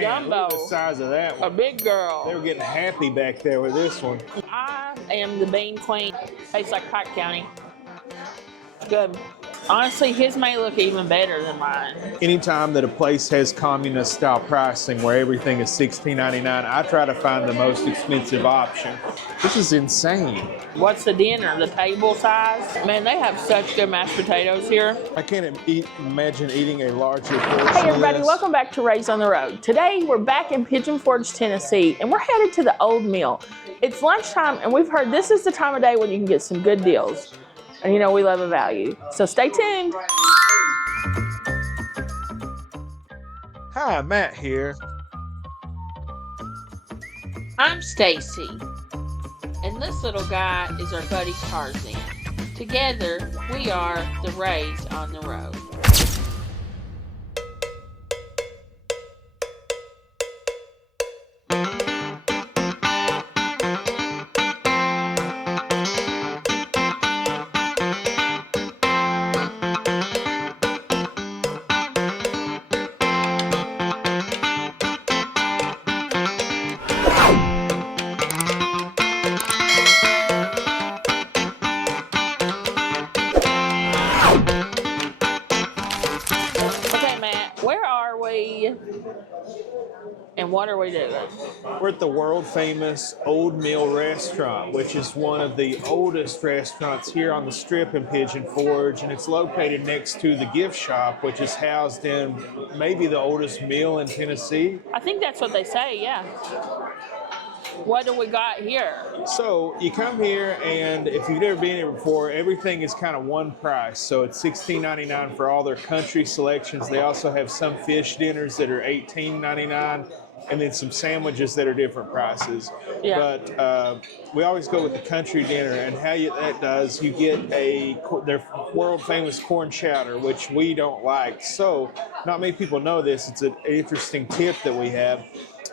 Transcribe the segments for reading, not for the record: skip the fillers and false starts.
Man, jumbo. look at the size of that one. A big girl. They were getting happy back there with this one. I am the bean queen. Tastes like Pike County. Good. Honestly, his may look even better than mine. Anytime that a place has communist style pricing where everything is $16.99, I try to find the most expensive option. This is insane. What's the dinner? The table size? Man, they have such good mashed potatoes here. I can't imagine eating a larger portion. Hey everybody, of this. welcome back to Raised on the Road. Today we're back in Pigeon Forge, Tennessee, and we're headed to the Old Mill. It's lunchtime, and we've heard this is the time of day when you can get some good deals. And you know we love a value. So stay tuned. Hi, Matt here. I'm Staci, and this little guy is our buddy Tarzan. Together, we are the Raised on the Road. And what are we doing? We're at the world famous Old Mill restaurant, which is one of the oldest restaurants here on the strip in Pigeon Forge, and it's located next to the gift shop, which is housed in maybe the oldest mill in Tennessee. I think that's what they say, yeah. What do we got here? So you come here, and if you've never been here before, everything is kind of one price. So it's $16.99 for all their country selections. They also have some fish dinners that are $18.99, and then some sandwiches that are different prices. Yeah. But we always go with the country dinner, and how that does, you get their world famous corn chowder, which we don't like. So not many people know this. It's an interesting tip that we have.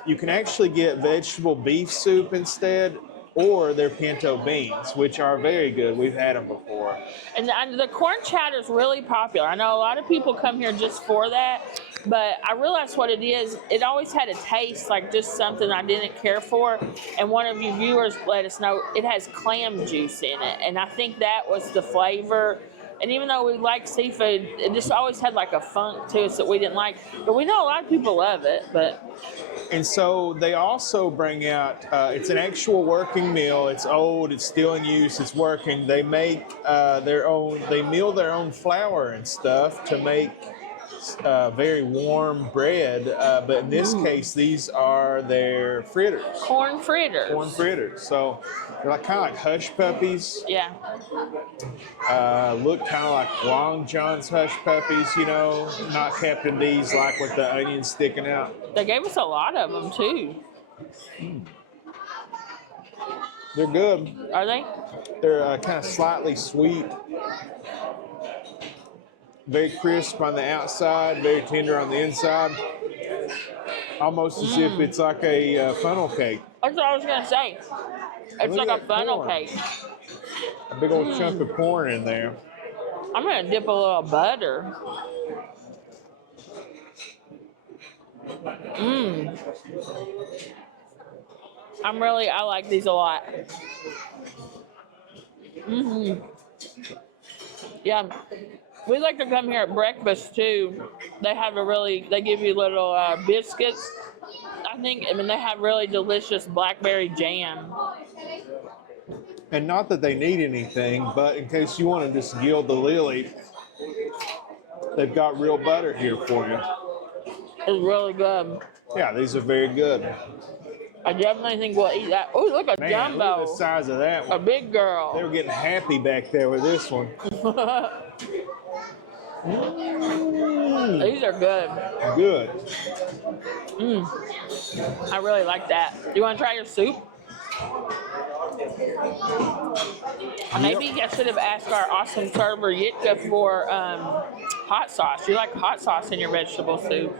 You can actually get vegetable beef soup instead, or their pinto beans, which are very good. We've had them before. And the corn chowder is really popular. I know a lot of people come here just for that, but I realized what it is. It always had a taste like just something I didn't care for. And one of you viewers let us know it has clam juice in it. And I think that was the flavor. And even though we like seafood, it just always had like a funk to us that we didn't like. But we know a lot of people love it. And so they also bring out, it's an actual working mill. It's old, it's still in use, it's working. They make they mill their own flour and stuff to make very warm bread. But in this case, these are their fritters. Corn fritters. Corn fritters. So they're kind of like hush puppies. Yeah. Look kind of like Long John's hush puppies, you know, not Captain D's like with the onions sticking out. They gave us a lot of them too. They're good. Are they? They're kind of slightly sweet. Very crisp on the outside, very tender on the inside. Almost as if it's like a funnel cake. That's what I was going to say. It's like a funnel cake. A big old chunk of corn in there. I'm going to dip a little butter. I like these a lot. Yeah. We like to come here at breakfast too. They give you little biscuits. They have really delicious blackberry jam. And not that they need anything, but in case you want to just gild the lily, they've got real butter here for you. It's really good. Yeah, these are very good. I definitely think we'll eat that. Oh, look at jumbo. Look at the size of that one. A big girl. They were getting happy back there with this one. These are good. Good. I really like that. Do you want to try your soup? Maybe I should have asked our awesome server Yitka for hot sauce. You like hot sauce in your vegetable soup?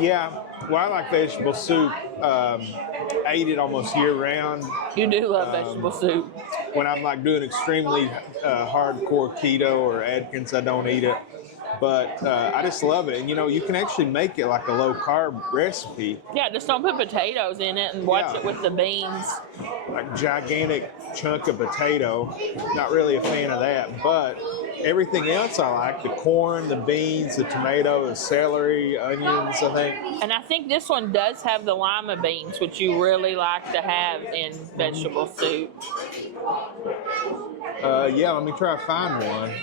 Yeah. Well, I like vegetable soup. I eat it almost year round. You do love vegetable soup. When I'm like doing extremely hardcore keto or Atkins, I don't eat it. But I just love it. And, you know, you can actually make it like a low-carb recipe. Yeah, just don't put potatoes in it and watch Yeah. it with the beans. Like gigantic chunk of potato. Not really a fan of that. But everything else I like. The corn, the beans, the tomato, the celery, onions, I think. And I think this one does have the lima beans, which you really like to have in vegetable soup. Yeah, let me try to find one.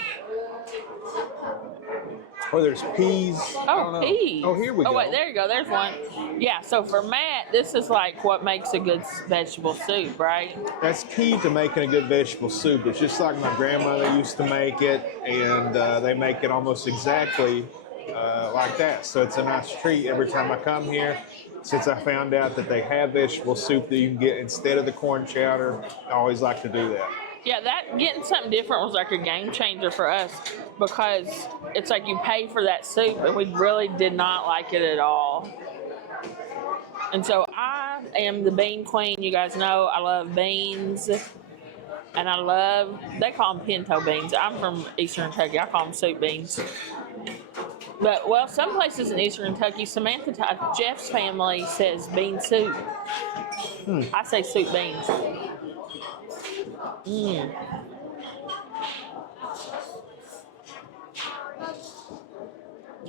Oh, there's peas. I don't know. Peas. Oh, here we go. Oh, wait, there you go. There's one. Yeah, so for Matt, this is like what makes a good vegetable soup, right? That's key to making a good vegetable soup. It's just like my grandmother used to make it, and they make it almost exactly like that. So it's a nice treat every time I come here. Since I found out that they have vegetable soup that you can get instead of the corn chowder, I always like to do that. Yeah, that getting something different was like a game changer for us because it's like you pay for that soup and we really did not like it at all. And so I am the bean queen. You guys know I love beans and I love, they call them pinto beans. I'm from Eastern Kentucky. I call them soup beans. But, well, some places in Eastern Kentucky, Samantha, Jeff's family says bean soup. I say soup beans.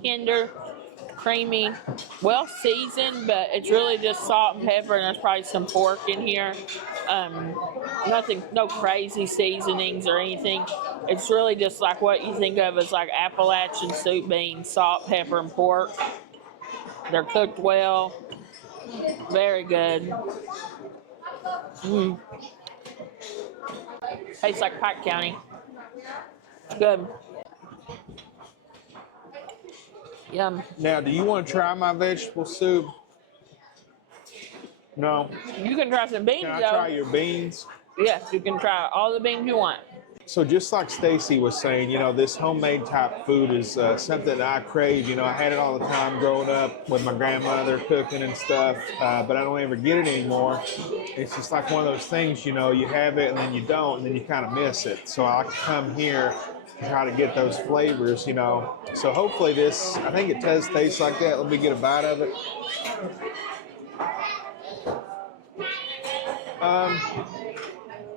Tender, creamy, well seasoned, but it's really just salt and pepper, and there's probably some pork in here. Nothing, no crazy seasonings or anything. It's really just like what you think of as like Appalachian soup beans, salt, pepper, and pork. They're cooked well. Very good. Tastes like Pike County. Good. Yum. Now, do you want to try my vegetable soup? No. You can try some beans, Can I though. try your beans? Yes, you can try all the beans you want. So just like Staci was saying, you know, this homemade type food is something that I crave. You know, I had it all the time growing up with my grandmother cooking and stuff, but I don't ever get it anymore. It's just like one of those things, you know, you have it and then you don't, and then you kind of miss it. So I come here to try to get those flavors, you know. So hopefully this, I think it does taste like that. Let me get a bite of it.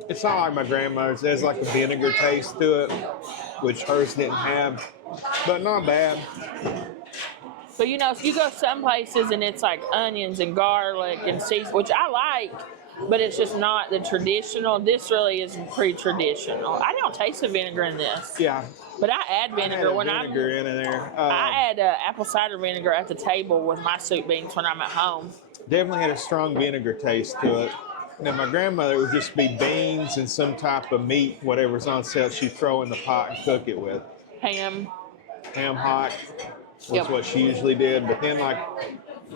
It's not like my grandmother's. There's like a vinegar taste to it, which hers didn't have, but not bad. But you know, if you go some places and it's like onions and garlic and seasoning, which I like, but it's just not the traditional. This really is pretty traditional. I don't taste the vinegar in this. Yeah. But I add vinegar when I'm. Vinegar in there. I add apple cider vinegar at the table with my soup beans when I'm at home. Definitely had a strong vinegar taste to it. Now, my grandmother would just be beans and some type of meat, whatever's on sale, she'd throw in the pot and cook it with. Ham. Ham hock was what she usually did. But then, like,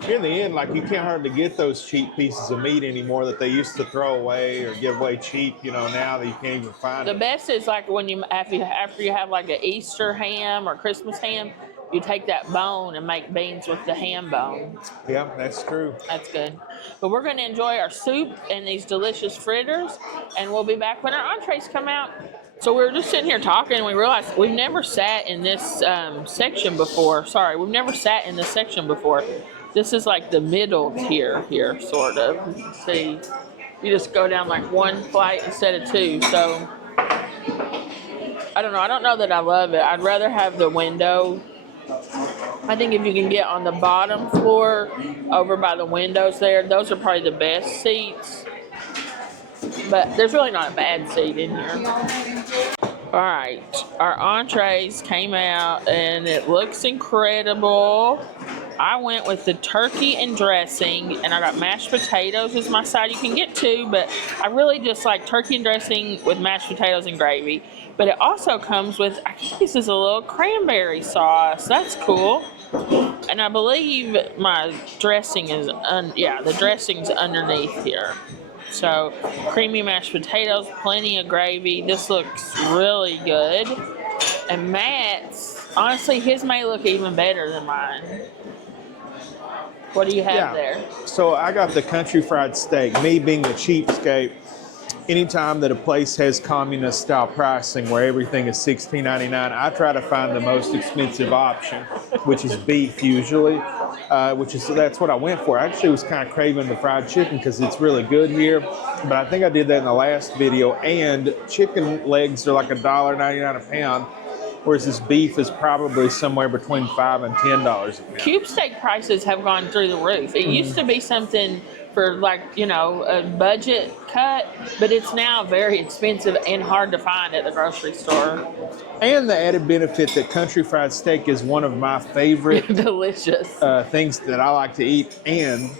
in the end, like, you can't hardly get those cheap pieces of meat anymore that they used to throw away or give away cheap, you know, now that you can't even find The it. best is like when you after you have like an Easter ham or Christmas ham, you take that bone and make beans with the ham bone. Yeah, that's true. That's good. But we're going to enjoy our soup and these delicious fritters, and we'll be back when our entrees come out. So we were just sitting here talking, and we realized we've never sat in this section before. Sorry, we've never sat in this section before. This is like the middle tier here, sort of. See, you just go down like one flight instead of two. So I don't know. I don't know that I love it. I'd rather have the window. I think if you can get on the bottom floor over by the windows there, those are probably the best seats. But there's really not a bad seat in here. All right, our entrees came out and it looks incredible. I went with the turkey and dressing, and I got mashed potatoes as my side. You can get two, but I really just like turkey and dressing with mashed potatoes and gravy. But it also comes with, I think this is a little cranberry sauce. That's cool. And I believe my dressing is, the dressing's underneath here. So creamy mashed potatoes, plenty of gravy. This looks really good. And Matt's, honestly, his may look even better than mine. What do you have there? So I got the country fried steak. Me being the cheapskate, anytime that a place has communist style pricing where everything is $16.99, I try to find the most expensive option, which is beef usually, that's what I went for. I actually was kind of craving the fried chicken because it's really good here, but I think I did that in the last video. And chicken legs are like $1.99 a pound, whereas this beef is probably somewhere between $5 and $10 a pound. Cube steak prices have gone through the roof. It used to be something for like, you know, a budget cut, but it's now very expensive and hard to find at the grocery store. And the added benefit that country fried steak is one of my favorite delicious things that I like to eat, and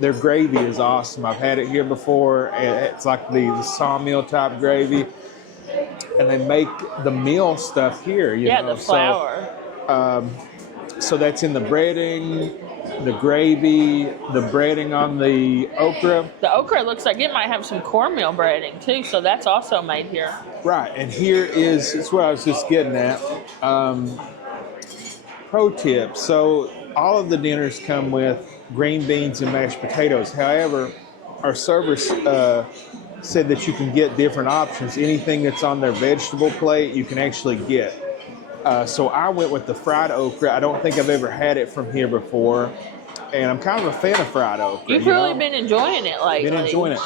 their gravy is awesome. I've had it here before. It's like the sawmill type gravy, and they make the meal stuff here. You know? The flour. So that's in the breading, the gravy, the breading on the okra. The okra looks like it might have some cornmeal breading too, so that's also made here. Right, and here it's what I was just getting at. Pro tip, so all of the dinners come with green beans and mashed potatoes. However, our servers said that you can get different options. Anything that's on their vegetable plate, you can actually get. So I went with the fried okra. I don't think I've ever had it from here before, and I'm kind of a fan of fried okra. You've really been enjoying it lately. Been enjoying it.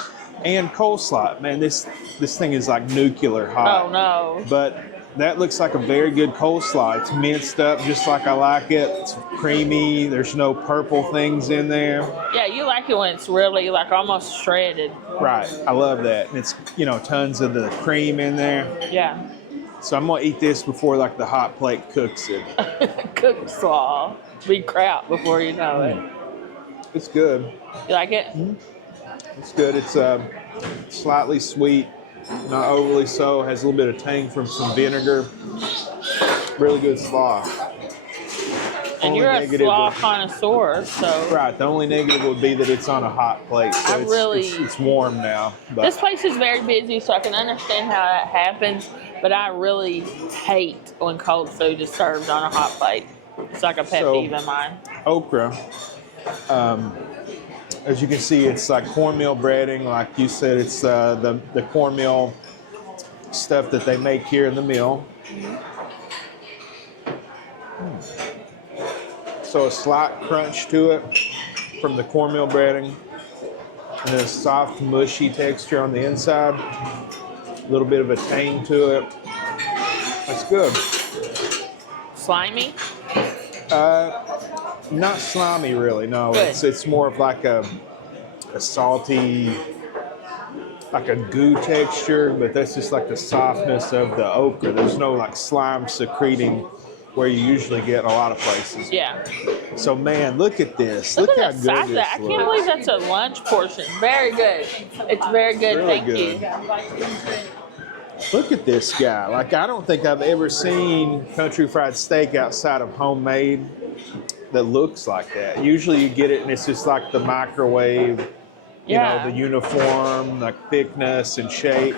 And coleslaw. Man, this thing is like nuclear hot. Oh, no. But that looks like a very good coleslaw. It's minced up just like I like it. It's creamy. There's no purple things in there. Yeah, you like it when it's really like almost shredded. Right. I love that. And it's, you know, tons of the cream in there. Yeah. So I'm going to eat this before like the hot plate cooks it. Cooked slaw. Be crap before you know it. It's good. You like it? Mm-hmm. It's good. It's slightly sweet, not overly so. Has a little bit of tang from some vinegar. Really good slaw. And you're a slaw connoisseur, so. Right. The only negative would be that it's on a hot plate. So it's warm now. But. This place is very busy, so I can understand how that happens. But I really hate when cold food is served on a hot plate. It's like a pet peeve of mine. Okra. As you can see, it's like cornmeal breading. Like you said, it's the cornmeal stuff that they make here in the mill. So a slight crunch to it from the cornmeal breading, and then a soft, mushy texture on the inside. A little bit of a tang to it. That's good. Slimy? Not slimy, really. No, good. It's more of like a salty, like a goo texture, but that's just like the softness of the okra. There's no like slime secreting where you usually get in a lot of places. Yeah. So man, look at this. Look how good this looks. I can't believe that's a lunch portion. Very good. It's very good. Really Thank good. you. Look at this guy. Like, I don't think I've ever seen country fried steak outside of homemade that looks like that. Usually you get it and it's just like the microwave, you know, the uniform, like thickness and shape.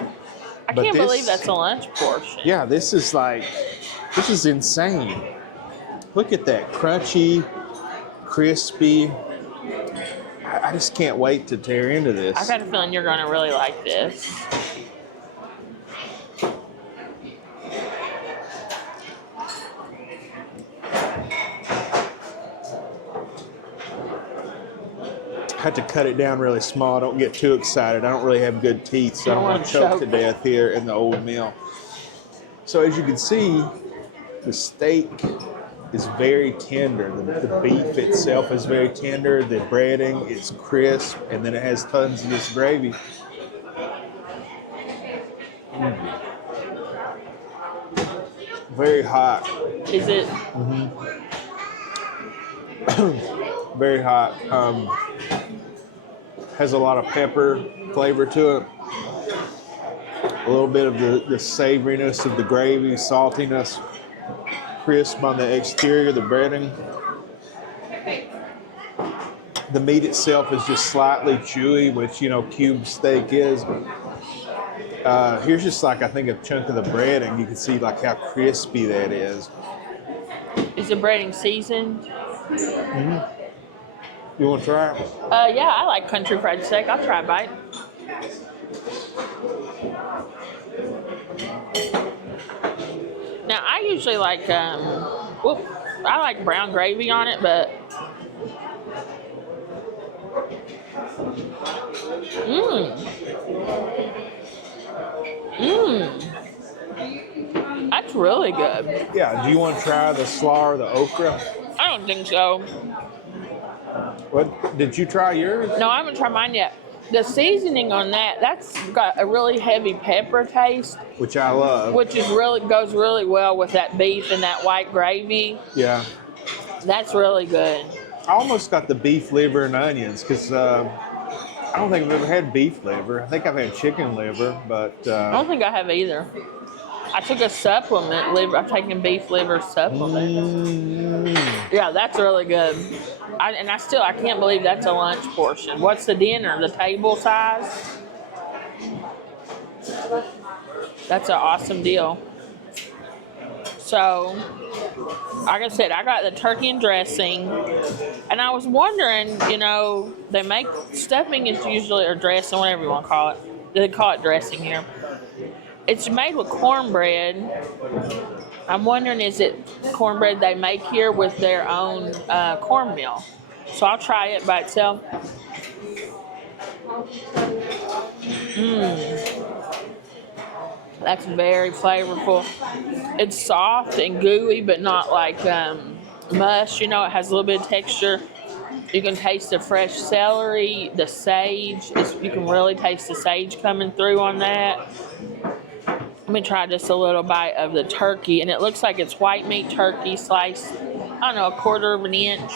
I can't believe that's a lunch portion. Yeah, this is insane. Look at that, crunchy, crispy. I just can't wait to tear into this. I got a feeling you're going to really like this. I had to cut it down really small. I don't get too excited. I don't really have good teeth, so I don't want to choke to death here in the old mill. So as you can see, the steak is very tender. The beef itself is very tender. The breading is crisp, and then it has tons of this gravy. Very hot. Is it? Mm-hmm. Very hot. Has a lot of pepper flavor to it. A little bit of the savoriness of the gravy, saltiness, crisp on the exterior, the breading. The meat itself is just slightly chewy, which, you know, cube steak is. Here's just like, I think, a chunk of the breading. You can see like how crispy that is. Is the breading seasoned? Mm-hmm. You want to try it? Yeah, I like country fried steak. I'll try a bite. Now I usually like whoop, I like brown gravy on it, but that's really good. Yeah. Do you want to try the slaw or the okra? I don't think so. What did you try yours? No, I haven't tried mine yet. The seasoning on that's got a really heavy pepper taste, Which I love. which is really goes really well with that beef and that white gravy. Yeah. That's really good. I almost got the beef liver and onions because I don't think I've ever had beef liver. I think I've had chicken liver, but I don't think I have either. I took a supplement liver. I'm taking beef liver supplement. Yeah, that's really good. I can't believe that's a lunch portion. What's the dinner? The table size? That's an awesome deal. So, like I said, I got the turkey and dressing, and I was wondering, they make stuffing is usually, or dressing, whatever you want to call it. They call it dressing here. It's made with cornbread. I'm wondering, is it cornbread they make here with their own cornmeal? So I'll try it by itself. That's very flavorful. It's soft and gooey, but not like mush. It has a little bit of texture. You can taste the fresh celery, the sage. You can really taste the sage coming through on that. Let me try just a little bite of the turkey, and it looks like it's white meat turkey sliced, I don't know, 1/4 of an inch.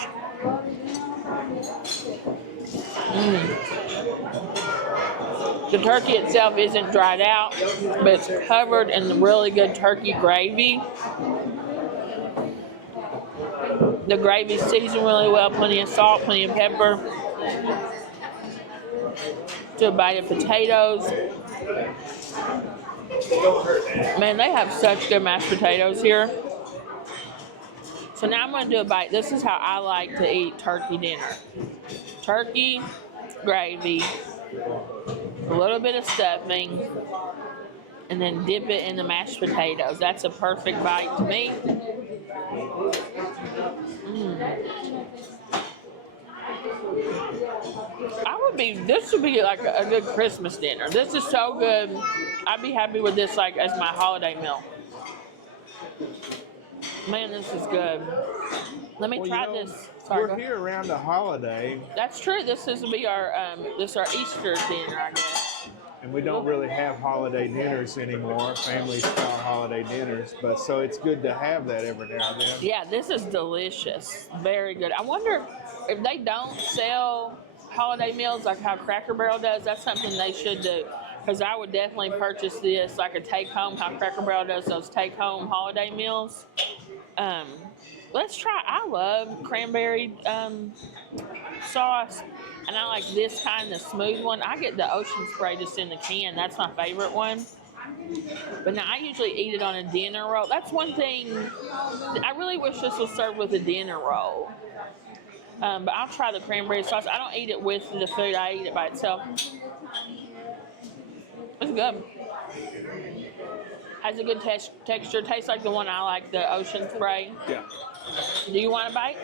The turkey itself isn't dried out, but it's covered in really good turkey gravy. The gravy's seasoned really well, plenty of salt, plenty of pepper. Do a bite of potatoes. Man, they have such good mashed potatoes here. So now I'm going to do a bite. This is how I like to eat turkey dinner. Turkey, gravy, a little bit of stuffing, and then dip it in the mashed potatoes. That's a perfect bite to me. This would be like a good Christmas dinner. This is so good. I'd be happy with this like as my holiday meal. Man, this is good. Let me try this. Sorry, we're here around the holiday. That's true. This will be our our Easter dinner, I guess. And we don't really have holiday dinners anymore. Families call holiday dinners, but so it's good to have that every now and then. Yeah, this is delicious. Very good. I wonder if they don't sell holiday meals like how Cracker Barrel does. That's something they should do, because I would definitely purchase this like a take-home, how Cracker Barrel does those take-home holiday meals. Let's try. I love cranberry sauce, and I like this kind, the smooth one. I get the Ocean Spray just in the can. That's my favorite one. But now I usually eat it on a dinner roll. That's one thing. I really wish this was served with a dinner roll. But I'll try the cranberry sauce. I don't eat it with the food. I eat it by itself. It's good. Has a good texture. Tastes like the one I like, the Ocean Spray. Yeah. Do you want a bite?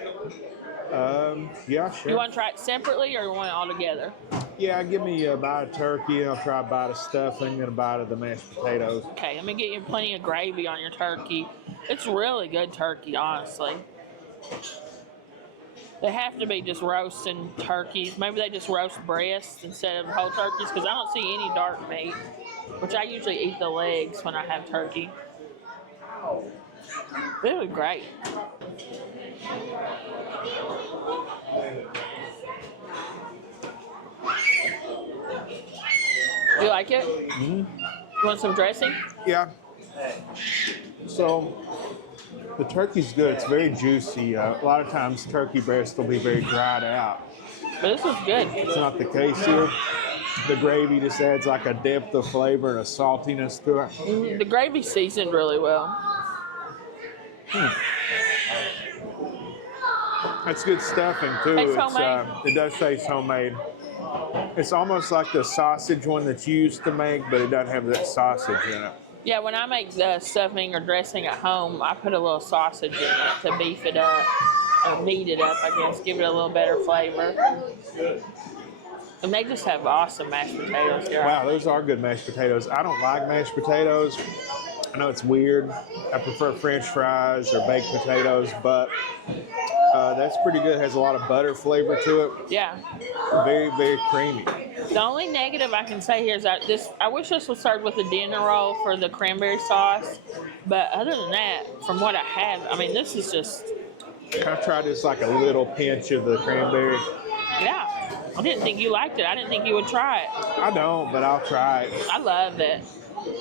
Yeah, sure. You want to try it separately, or you want it all together? Yeah, give me a bite of turkey, and I'll try a bite of stuffing and a bite of the mashed potatoes. Okay, let me get you plenty of gravy on your turkey. It's really good turkey, honestly. They have to be just roasting turkeys. Maybe they just roast breasts instead of whole turkeys, because I don't see any dark meat, which I usually eat the legs when I have turkey. Really great. You like it? Mm-hmm. You want some dressing? Yeah. So the turkey's good. It's very juicy. A lot of times turkey breast will be very dried out. But this is good. It's not the case here. The gravy just adds like a depth of flavor and a saltiness to it. The gravy's seasoned really well. That's good stuffing too. It's homemade. It does taste homemade. It's almost like the sausage one that you used to make, but it doesn't have that sausage in it. Yeah, when I make the stuffing or dressing at home, I put a little sausage in it to beef it up, or meat it up, I guess, give it a little better flavor. And they just have awesome mashed potatoes here. Wow, those are good mashed potatoes. I don't like mashed potatoes. I know it's weird. I prefer French fries or baked potatoes, but that's pretty good. It has a lot of butter flavor to it. Yeah. Very, very creamy. The only negative I can say here is that I wish this was served with a dinner roll for the cranberry sauce. But other than that, from what I have, I mean, this is just... Can I try just like a little pinch of the cranberry? Yeah. I didn't think you liked it. I didn't think you would try it. I don't, but I'll try it. I love it.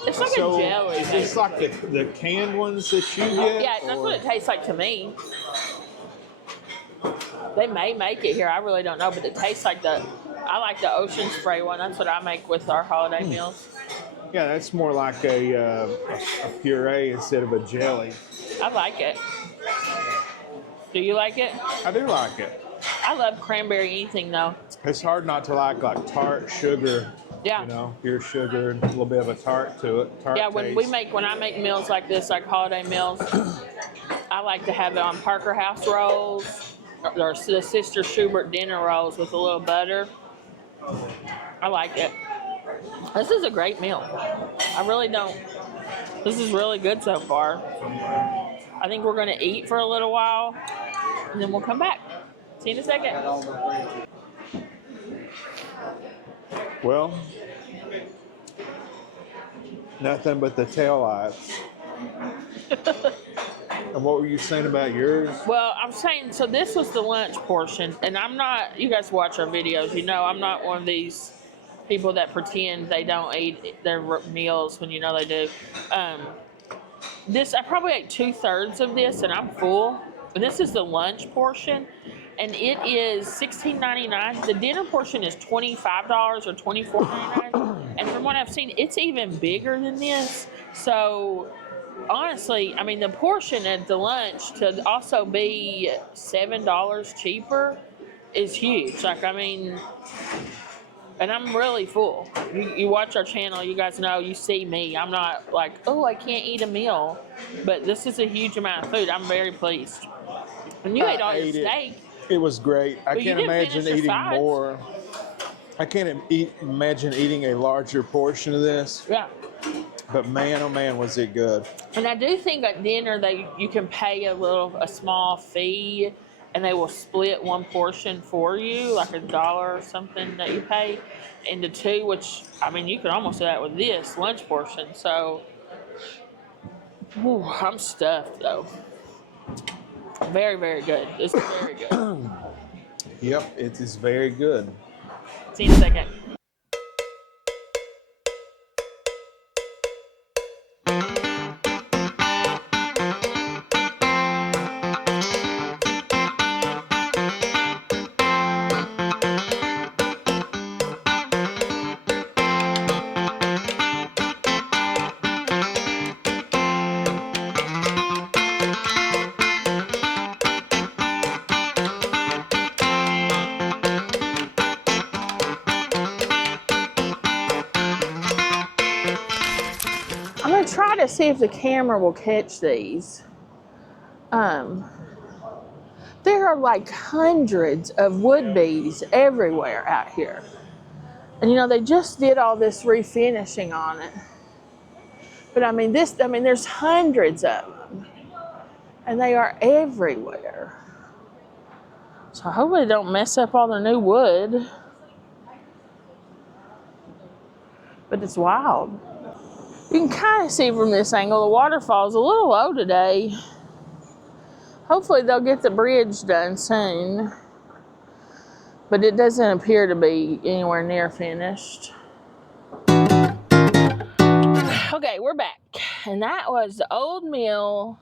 It's like a jelly. Is this like the canned ones that you get? Yeah, that's what it tastes like to me. They may make it here. I really don't know, but it tastes like I like the ocean spray one. That's what I make with our holiday meals. Yeah, that's more like a puree instead of a jelly. I like it. Do you like it? I do like it. I love cranberry anything though. It's hard not to like tart sugar. Yeah. You know, pure sugar and a little bit of a tart to it. Tart Yeah, taste. when I make meals like this, like holiday meals, I like to have it on Parker House rolls or the Sister Schubert dinner rolls with a little butter. I like it. This is a great meal. I really don't. This is really good so far. I think we're going to eat for a little while, and then we'll come back. See you in a second. Well, nothing but the tail lights. And what were you saying about yours? Well, I'm saying, so this was the lunch portion, and I'm not, you guys watch our videos, you know, I'm not one of these people that pretend they don't eat their meals when you know they do. I probably ate 2/3 of this, and I'm full. And this is the lunch portion, and it is $16.99. The dinner portion is $25 or $24.99. And from what I've seen, it's even bigger than this. So honestly, I mean, the portion at the lunch to also be $7 cheaper is huge. Like, I mean, and I'm really full. You watch our channel, you guys know, you see me. I'm not like, oh, I can't eat a meal. But this is a huge amount of food. I'm very pleased. And you ate all your steak. It was great. I can't imagine eating more. I can't imagine eating a larger portion of this. Yeah. But man, oh man, was it good. And I do think at dinner you can pay a small fee, and they will split one portion for you, like $1 or something that you pay, into two, which, I mean, you can almost do that with this lunch portion. So, I'm stuffed though. Very, very good. It's very good. Yep, it is very good. See you in a second. I'm going to try to see if the camera will catch these. There are like hundreds of wood bees everywhere out here. And you know, they just did all this refinishing on it. But I mean, there's hundreds of them. And they are everywhere. So hopefully they don't mess up all the new wood. But it's wild. You can kind of see from this angle, the waterfall's a little low today. Hopefully they'll get the bridge done soon. But it doesn't appear to be anywhere near finished. Okay, we're back. And that was the old meal,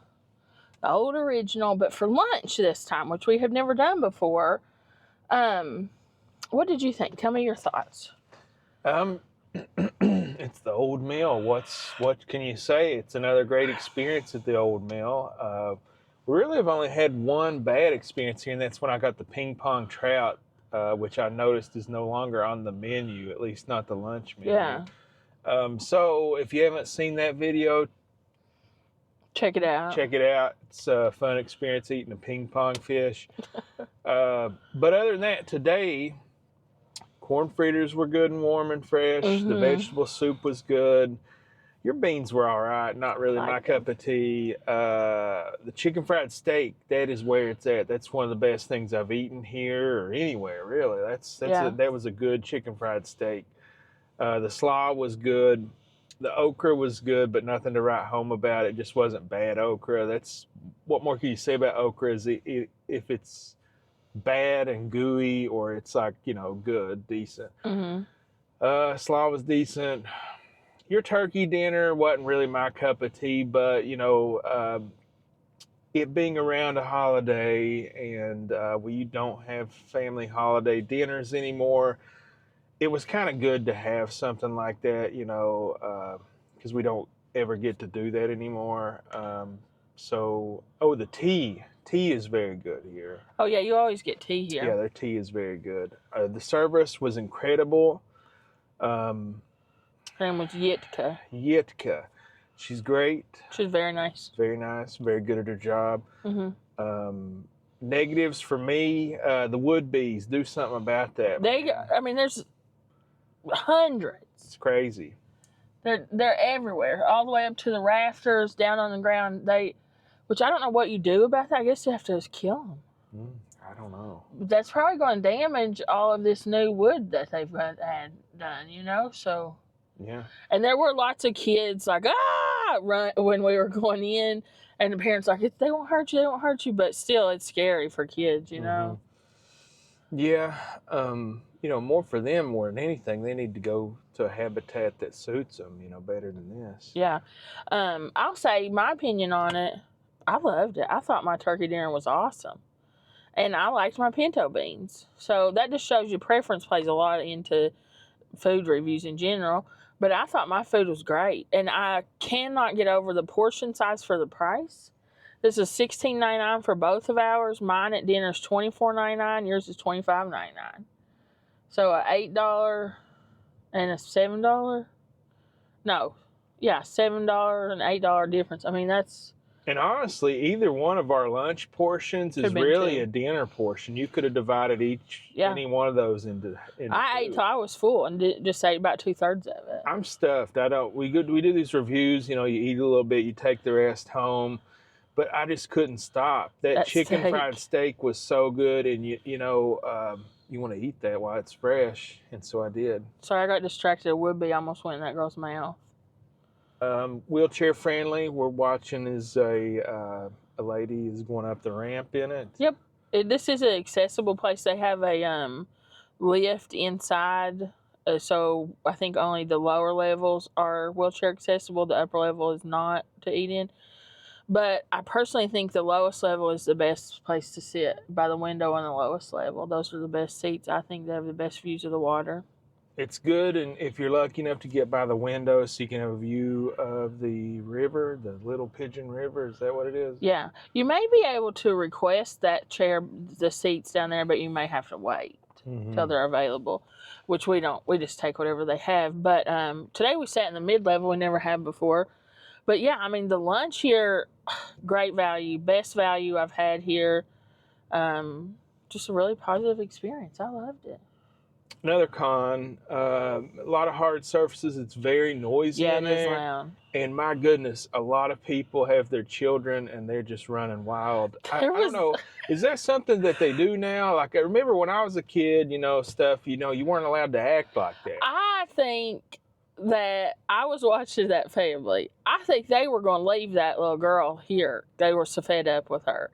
the old original, but for lunch this time, which we have never done before. What did you think? Tell me your thoughts. It's the old mill. What can you say? It's another great experience at the old mill. We really have only had one bad experience here, and that's when I got the ping pong trout which I noticed is no longer on the menu, at least not the lunch menu. Yeah. So if you haven't seen that video, Check it out. check it out. It's a fun experience eating a ping pong fish. But other than that, today, corn fritters were good and warm and fresh. Mm-hmm. The vegetable soup was good. Your beans were all right. Not really my cup of tea. The chicken fried steak, that is where it's at. That's one of the best things I've eaten here or anywhere, really. That was a good chicken fried steak. The slaw was good. The okra was good, but nothing to write home about. It just wasn't bad okra. What more can you say about okra is if it's bad and gooey or it's like, good, decent. Mm-hmm. Slaw was decent. Your turkey dinner wasn't really my cup of tea, but, it being around a holiday and we don't have family holiday dinners anymore, it was kind of good to have something like that, because we don't ever get to do that anymore. The tea. Tea is very good here. Oh, yeah, you always get tea here. Yeah, their tea is very good. The service was incredible. Her name was Yitka. Yitka. She's great. She's very nice. Very nice. Very good at her job. Mm-hmm. Negatives for me, the wood bees. Do something about that. There's hundreds. It's crazy. They're everywhere, all the way up to the rafters, down on the ground. Which I don't know what you do about that. I guess you have to just kill them. I don't know. That's probably going to damage all of this new wood that they've had done, so. Yeah. And there were lots of kids run when we were going in, and the parents like, they won't hurt you, but still it's scary for kids, know. Mm-hmm. Yeah. More for them more than anything, they need to go to a habitat that suits them, better than this. Yeah. I'll say my opinion on it. I loved it. I thought my turkey dinner was awesome. And I liked my pinto beans. So that just shows you preference plays a lot into food reviews in general. But I thought my food was great. And I cannot get over the portion size for the price. This is $16.99 for both of ours. Mine at dinner is $24.99. Yours is $25.99. So $8 and a $7? No. Yeah, $7 and $8 difference. that's... And honestly, either one of our lunch portions is really a dinner portion. You could have divided any one of those into I ate till I was full and just ate about 2/3 of it. I'm stuffed. We do these reviews. You eat a little bit, you take the rest home. But I just couldn't stop. That chicken fried steak was so good, and you want to eat that while it's fresh, and so I did. Sorry, I got distracted. A would be almost went in that girl's mouth. Wheelchair friendly. We're watching as a lady is going up the ramp in it. Yep, this is an accessible place. They have a lift inside, so I think only the lower levels are wheelchair accessible. The upper level is not to eat in. But I personally think the lowest level is the best place to sit, by the window on the lowest level. Those are the best seats. I think they have the best views of the water. It's good, and if you're lucky enough to get by the window so you can have a view of the river, the Little Pigeon River, is that what it is? Yeah. You may be able to request that chair, the seats down there, but you may have to wait till they're available, which we don't. We just take whatever they have. But today we sat in the mid-level. We never have before. But yeah, the lunch here, great value, best value I've had here. Just a really positive experience. I loved it. Another con, a lot of hard surfaces. It's very noisy in there. Yeah, it is loud. And my goodness, a lot of people have their children and they're just running wild. I don't know. Is that something that they do now? Like, I remember when I was a kid, you weren't allowed to act like that. I think that I was watching that family. I think they were going to leave that little girl here. They were so fed up with her.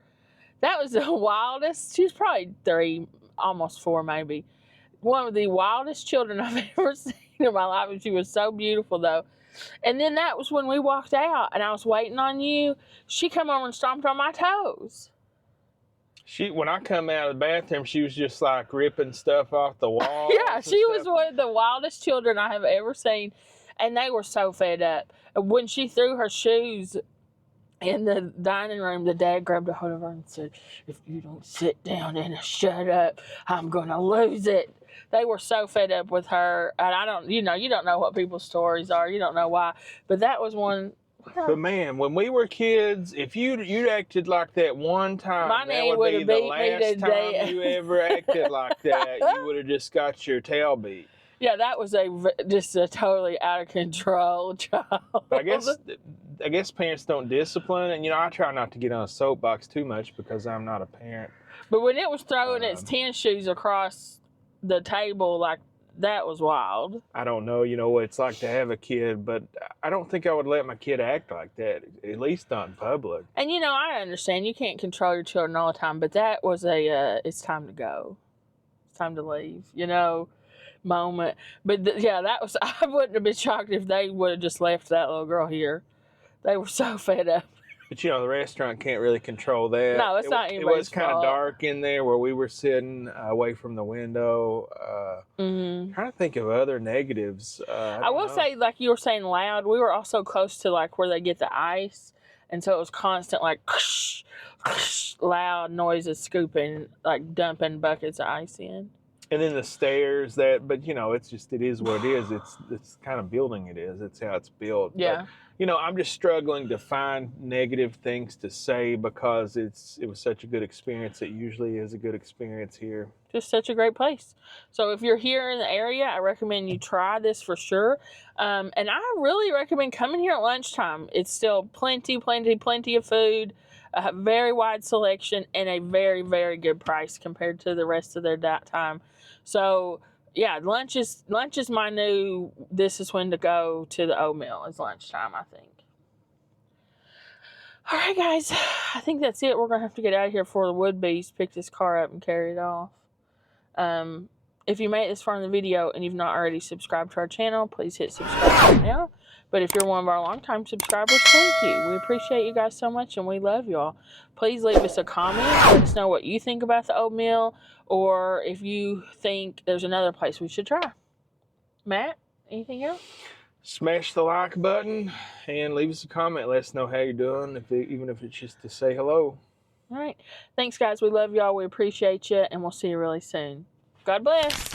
That was the wildest. She was probably 3, almost 4 maybe. One of the wildest children I've ever seen in my life. And she was so beautiful, though. And then that was when we walked out, and I was waiting on you. She come over and stomped on my toes. When I come out of the bathroom, she was just like ripping stuff off the wall. Yeah, she was one of the wildest children I have ever seen. And they were so fed up. When she threw her shoes in the dining room, the dad grabbed a hold of her and said, "If you don't sit down and shut up, I'm going to lose it." They were so fed up with her. And I don't, you don't know what people's stories are. You don't know why. But that was one. But man, when we were kids, if you acted like that one time, My that knee would would be have the beat me last today. time you ever acted like that. You would have just got your tail beat. Yeah, that was just a totally out of control child. I guess parents don't discipline, and I try not to get on a soapbox too much because I'm not a parent. But when it was throwing its tennis shoes across the table, like, that was wild. I don't know, what it's like to have a kid, but I don't think I would let my kid act like that, at least not in public. And I understand you can't control your children all the time, but that was it's time to go. It's time to leave, moment. But that was, I wouldn't have been shocked if they would have just left that little girl here. They were so fed up. But the restaurant can't really control that. No, it's not anybody's It was kind of dark in there where we were sitting away from the window. Trying to think of other negatives. I will say, like you were saying, loud. We were also close to like where they get the ice, and so it was constant like loud noises, scooping, like dumping buckets of ice in. And then the stairs but it is what it is. It's kind of building it is. It's how it's built. Yeah. But, I'm just struggling to find negative things to say because it was such a good experience. It usually is a good experience here. Just such a great place. So if you're here in the area, I recommend you try this for sure. And I really recommend coming here at lunchtime. It's still plenty of food, a very wide selection, and a very, very good price compared to the rest of their time. So yeah, lunch is my new, this is when to go to the oatmeal is lunchtime, I think. All right, guys, I think that's it. We're going to have to get out of here before the wood bees pick this car up and carry it off. If you made it this far in the video and you've not already subscribed to our channel, please hit subscribe right now. But if you're one of our longtime subscribers, thank you. We appreciate you guys so much, and we love y'all. Please leave us a comment. Let us know what you think about the oatmeal, or if you think there's another place we should try. Matt, anything else? Smash the like button and leave us a comment. Let us know how you're doing, even if it's just to say hello. All right. Thanks, guys. We love y'all. We appreciate you, and we'll see you really soon. God bless.